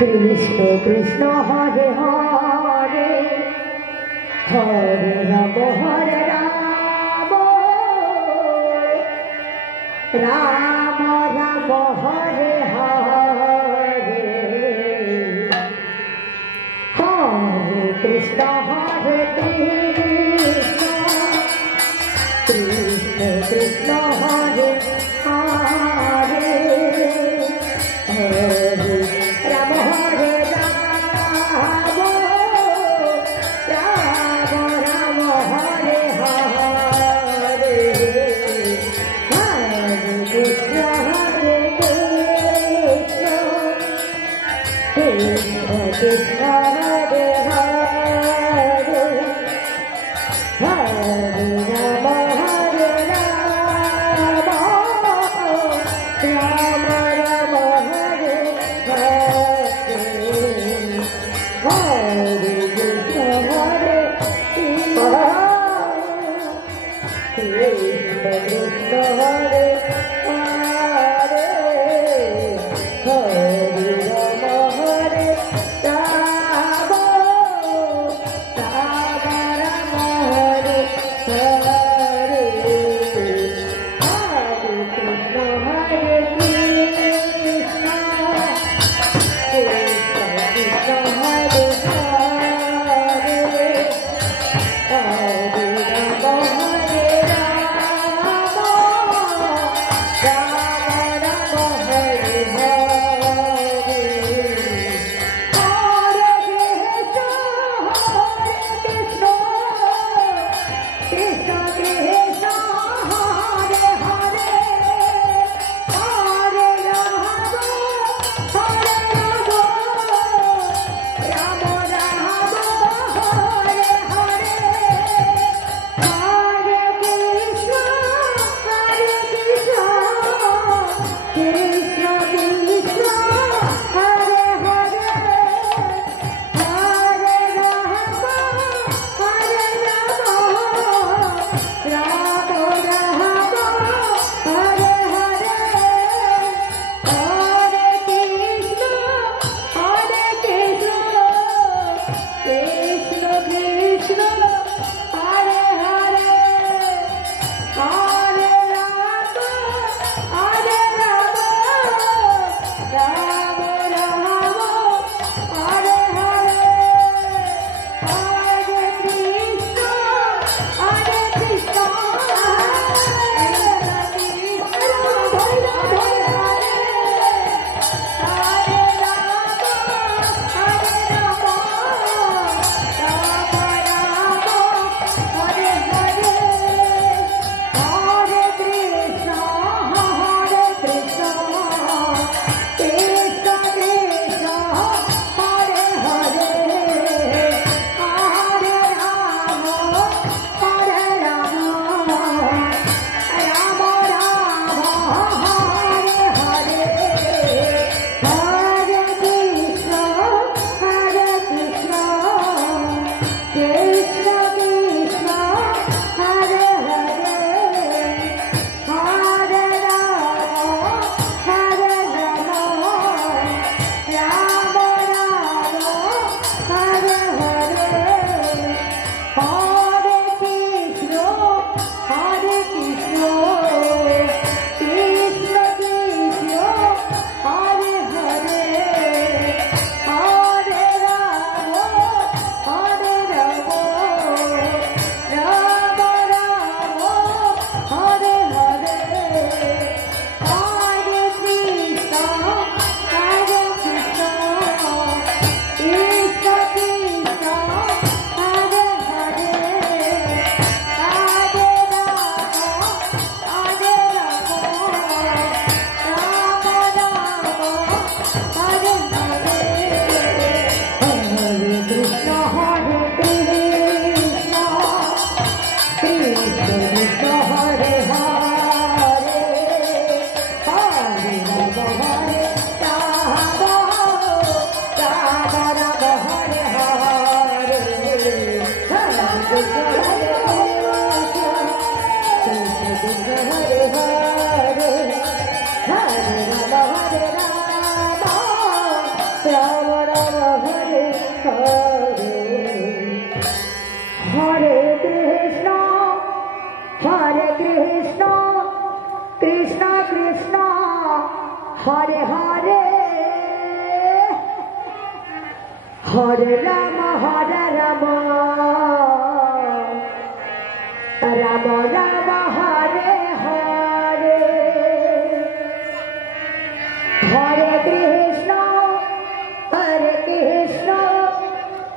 कृष्ण कृष्ण हरे हरे हरे राम राम राम हरे हरे हरे कृष्ण हरे कृष्ण कृष्ण कृष्ण हरे हरे हरे राम राम राम हरे हरे हरे कृष्ण कृष्ण कृष्ण हरे हरे हरे राम राम राम हरे हरे हरे कृष्ण कृष्ण हरे हरे हरे राम राम राम हरे हरे हरे कृष्ण হরে হরে হরে রাম রাম রাম হরে হরে হরে কৃষ্ণ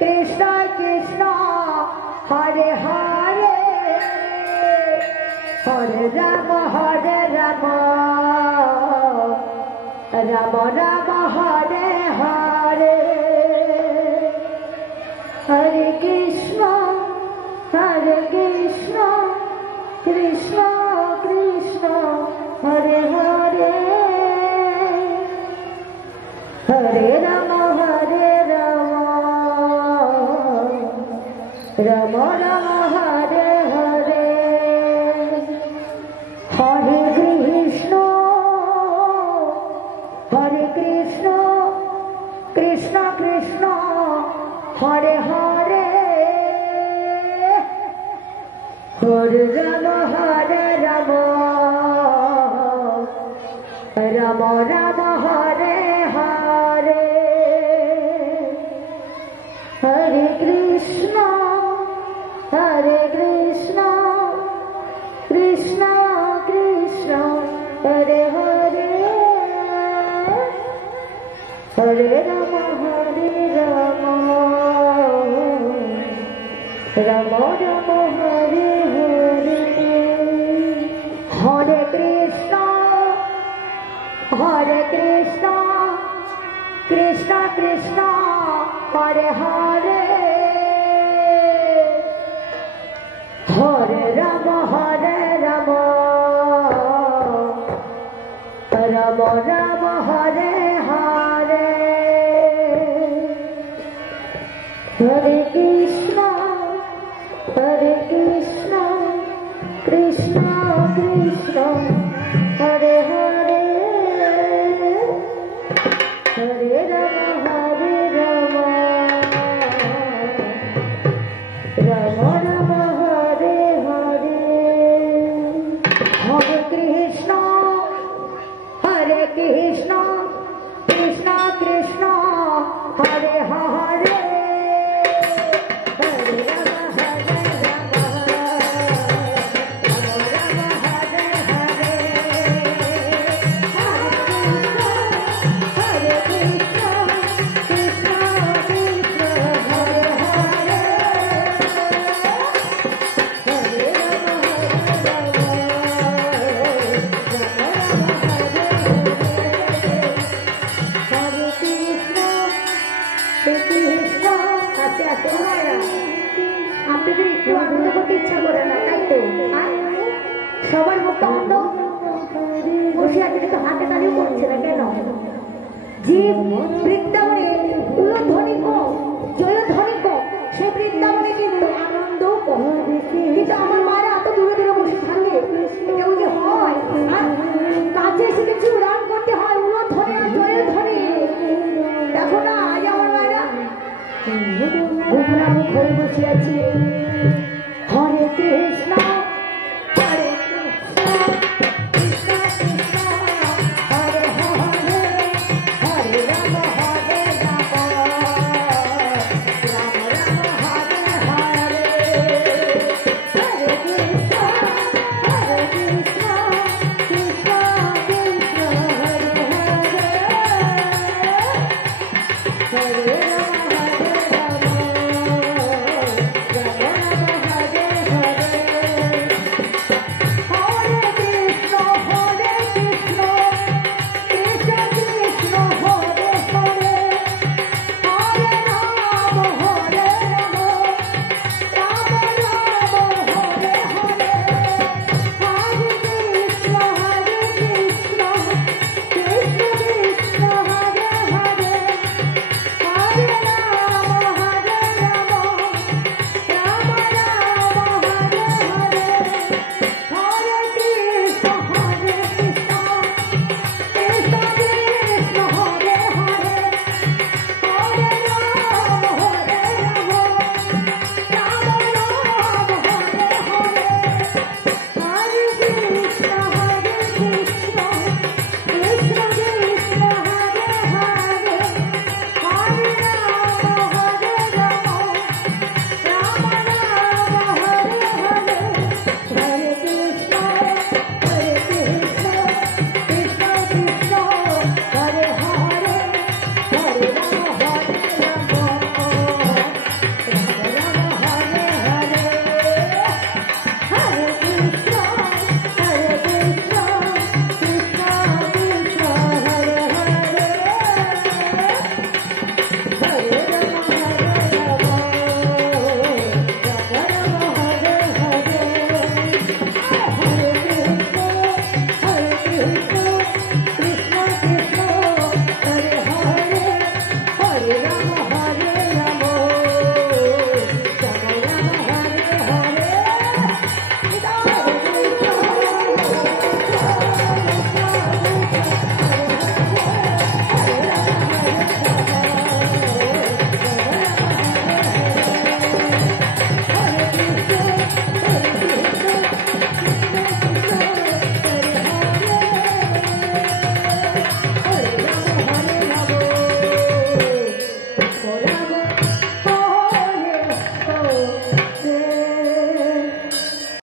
কৃষ্ণ কৃষ্ণ হরে হরে হরে রাম রাম রাম হরে হরে হরে কৃষ্ণ কৃষ্ণ কৃষ্ণ হরে হরে হরে রাম রাম রাম হরে হরে হরে কৃষ্ণ কৃষ্ণ কৃষ্ণ হরে হরে হরে রাম রাম রাম হরে হরে হরে কৃষ্ণ কৃষ্ণ কৃষ্ণ হরে হরে হরে রাম রাম রাম হরে হরে হরে কৃষ্ণ কৃষ্ণ কৃষ্ণ হরে হরে হরে রাম রাম রাম হরে হরে হরে কৃষ্ণ কৃষ্ণ কৃষ্ণ হরে হরে হরে রাম রাম রাম হরে হরে হরে কৃষ্ণ কৃষ্ণ কৃষ্ণ হরে হরে আপনাদের একটু আনন্দ করতে ইচ্ছা করে না, তাই তো? সবার মুখটা অন্য বসে আছে, কিন্তু হাতে তালিও করছে না কেন? জীব বৃন্দাবনে উলধ্বনি কম, জয়ধ্বনি কম, সে বৃন্দাবনে কিন্তু আনন্দ কম। কিন্তু আমার মায়েরা এত দূরে দূরে বসে থাকে, কেউ যে হয় আর কাছে এসে কিছু রান করতে হয় উলধ্বনি আর জয়ধ্বনি। দেখো না আজ আমার মায়েরা ঘরে বসে আছে।